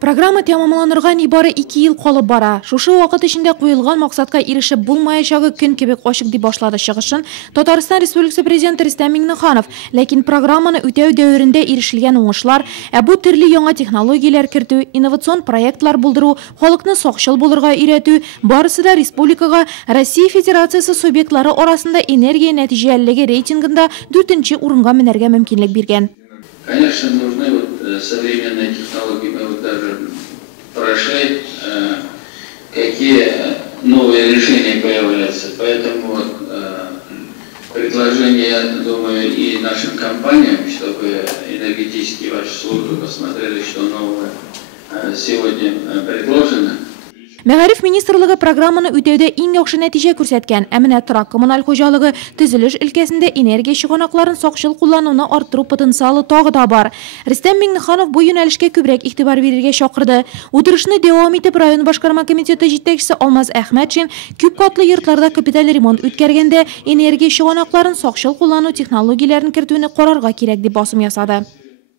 Программа тәмамланырга нибары 2 ел калып бара. Шушы вакыт ичендә куелган максатка ирешеп булмаячагы көн кебек ачык дип башлады чыгышын Татарстан Республикасы Президенты Рөстәм Миңнеханов. Ләкин программаны үтәү дәверендә ирешелгән уңышлар, бу төрле яңа технологияләр кертү, инновацион проектлар булдыру, халыкны сакчыл булырга өйрәтү, барысы да республикага Россия Федерациясе субъектлары арасында энергия нәтиҗәлелеге рейтингында 4-нче урынга менәргә мөмкинлек биргән. Конечно, нужны современные технологии. Мы даже прошли, какие новые решения появляются. Поэтому предложение, я думаю, и нашим компаниям, чтобы энергетические ваши службы посмотрели, что новое сегодня предложено. Мәгариф министрлыгы программаны үтәүдә иң яхшы нәтиҗә күрсәткән, ә менә торак коммуналь хуҗалыгы төзелеш өлкәсендә энергия чыганакларын сакчыл куллануны арттыру потенциалы тагы да бар. Рөстәм Миңнеханов бу юнәлешкә күбрәк игътибар бирергә чакырды. Утырышны дәвам итеп район башкарма комитеты җитәкчесе Алмаз Әхмәтшин күп катлы йортларда капиталь ремонт үткәргәндә энергия чыганакларын сакчыл куллану технологияләрен кертүне карарга кирәк дип басым ясады.